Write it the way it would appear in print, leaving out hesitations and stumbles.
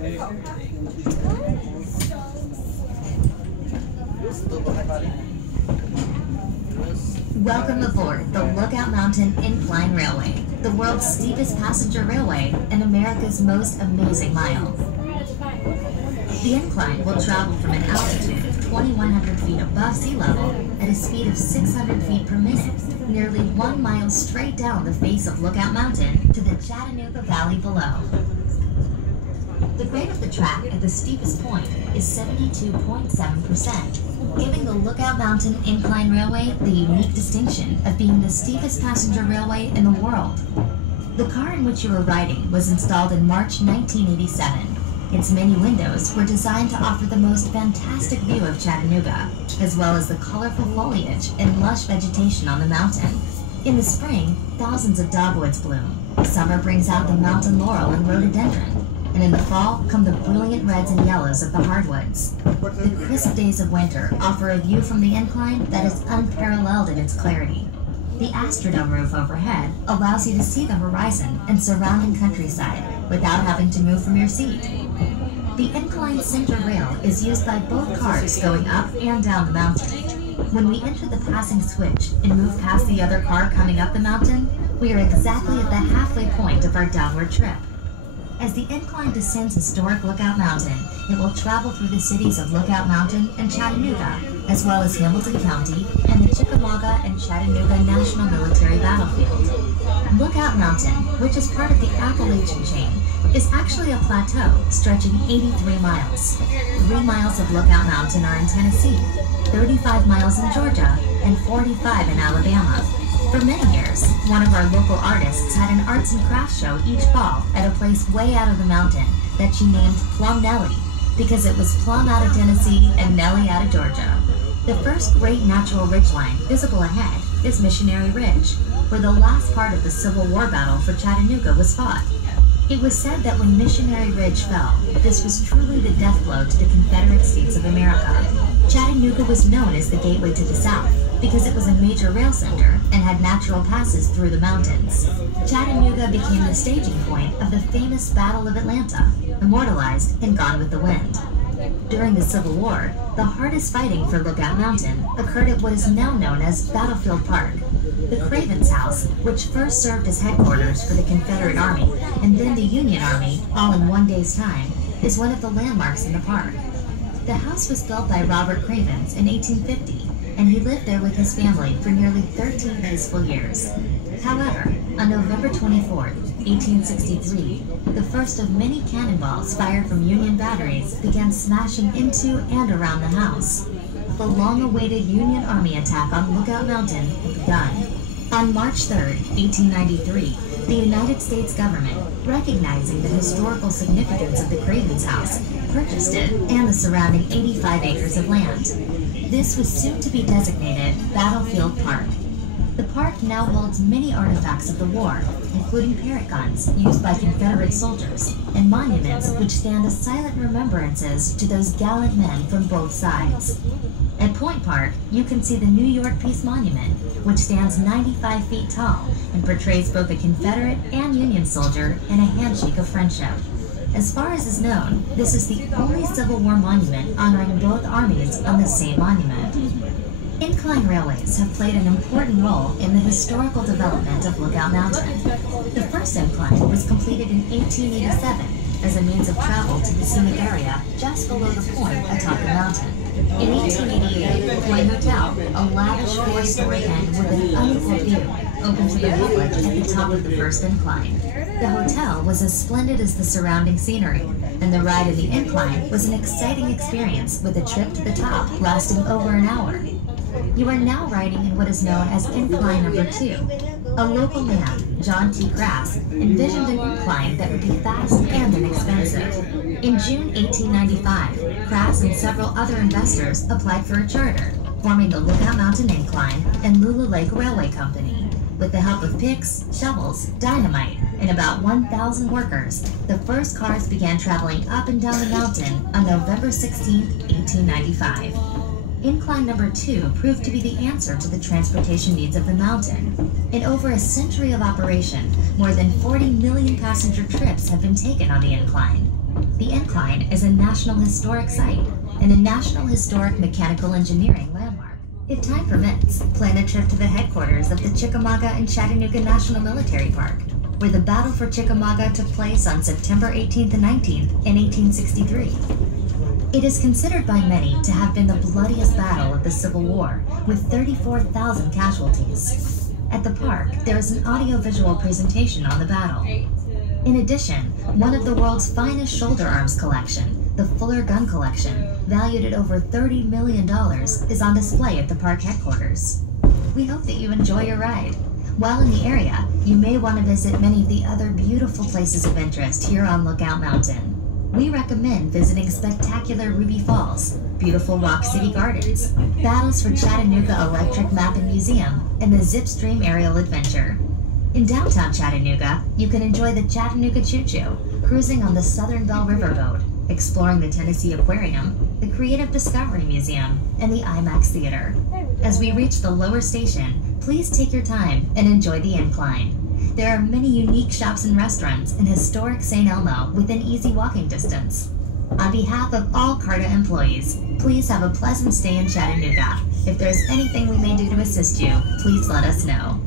Welcome aboard the Lookout Mountain Incline Railway, the world's steepest passenger railway and America's most amazing mile. The incline will travel from an altitude of 2,100 feet above sea level at a speed of 600 feet per minute, nearly 1 mile straight down the face of Lookout Mountain to the Chattanooga Valley below. The grade of the track at the steepest point is 72.7%, giving the Lookout Mountain Incline Railway the unique distinction of being the steepest passenger railway in the world. The car in which you are riding was installed in March 1987. Its many windows were designed to offer the most fantastic view of Chattanooga, as well as the colorful foliage and lush vegetation on the mountain. In the spring, thousands of dogwoods bloom. Summer brings out the mountain laurel and rhododendron, and in the fall come the brilliant reds and yellows of the hardwoods. The crisp days of winter offer a view from the incline that is unparalleled in its clarity. The Astrodome roof overhead allows you to see the horizon and surrounding countryside without having to move from your seat. The incline center rail is used by both cars going up and down the mountain. When we enter the passing switch and move past the other car coming up the mountain, we are exactly at the halfway point of our downward trip. As the incline descends historic Lookout Mountain, it will travel through the cities of Lookout Mountain and Chattanooga, as well as Hamilton County and the Chickamauga and Chattanooga National Military Battlefield. Lookout Mountain, which is part of the Appalachian chain, is actually a plateau stretching 83 miles. 3 miles of Lookout Mountain are in Tennessee, 35 miles in Georgia, and 45 in Alabama. For many years, one of our local artists had an arts and crafts show each fall at a place way out of the mountain that she named Plum Nellie, because it was Plum out of Tennessee and Nellie out of Georgia. The first great natural ridgeline visible ahead is Missionary Ridge, where the last part of the Civil War battle for Chattanooga was fought. It was said that when Missionary Ridge fell, this was truly the death blow to the Confederate States of America. Chattanooga was known as the gateway to the South because it was a major rail center and had natural passes through the mountains. Chattanooga became the staging point of the famous Battle of Atlanta, immortalized in Gone with the Wind. During the Civil War, the hardest fighting for Lookout Mountain occurred at what is now known as Battlefield Park. The Craven's House, which first served as headquarters for the Confederate Army and then the Union Army, all in one day's time, is one of the landmarks in the park. The house was built by Robert Cravens in 1850, and he lived there with his family for nearly 13 peaceful years. However, on November 24, 1863, the first of many cannonballs fired from Union batteries began smashing into and around the house. The long-awaited Union Army attack on Lookout Mountain had begun. On March 3, 1893, the United States government, recognizing the historical significance of the Craven's House, purchased it and the surrounding 85 acres of land. This was soon to be designated Battlefield Park. The park now holds many artifacts of the war, including parrot guns used by Confederate soldiers, and monuments which stand as silent remembrances to those gallant men from both sides. At Point Park, you can see the New York Peace Monument, which stands 95 feet tall and portrays both a Confederate and Union soldier in a handshake of friendship. As far as is known, this is the only Civil War monument honoring both armies on the same monument. Incline railways have played an important role in the historical development of Lookout Mountain. The first incline was completed in 1887 as a means of travel to the scenic area just below the point atop the mountain. In 1888, the Point Hotel, a lavish 4-story inn with an unequal view, opened to the public at the top of the first incline. The hotel was as splendid as the surrounding scenery, and the ride in the incline was an exciting experience with a trip to the top lasting over an hour. You are now riding in what is known as Incline Number 2. A local man, John T. Crass, envisioned an incline that would be fast and inexpensive. In June 1895, Crass and several other investors applied for a charter, forming the Lookout Mountain Incline and Lula Lake Railway Company. With the help of picks, shovels, dynamite, and about 1,000 workers, the first cars began traveling up and down the mountain on November 16, 1895. Incline Number 2 proved to be the answer to the transportation needs of the mountain. In over a century of operation, more than 40 million passenger trips have been taken on the incline. The Incline is a National Historic Site and a National Historic Mechanical Engineering landmark. If time permits, plan a trip to the headquarters of the Chickamauga and Chattanooga National Military Park, where the Battle for Chickamauga took place on September 18th and 19th in 1863. It is considered by many to have been the bloodiest battle of the Civil War, with 34,000 casualties. At the park, there is an audio-visual presentation on the battle. In addition, one of the world's finest shoulder arms collection, the Fuller Gun Collection, valued at over $30 million, is on display at the park headquarters. We hope that you enjoy your ride. While in the area, you may want to visit many of the other beautiful places of interest here on Lookout Mountain. We recommend visiting spectacular Ruby Falls, beautiful Rock City Gardens, Battles for Chattanooga Electric Map and Museum, and the Zipstream Aerial Adventure. In downtown Chattanooga, you can enjoy the Chattanooga Choo Choo, cruising on the Southern Belle River Boat, exploring the Tennessee Aquarium, the Creative Discovery Museum, and the IMAX Theater. As we reach the lower station, please take your time and enjoy the Incline. There are many unique shops and restaurants in historic St. Elmo within easy walking distance. On behalf of all CARTA employees, please have a pleasant stay in Chattanooga. If there's anything we may do to assist you, please let us know.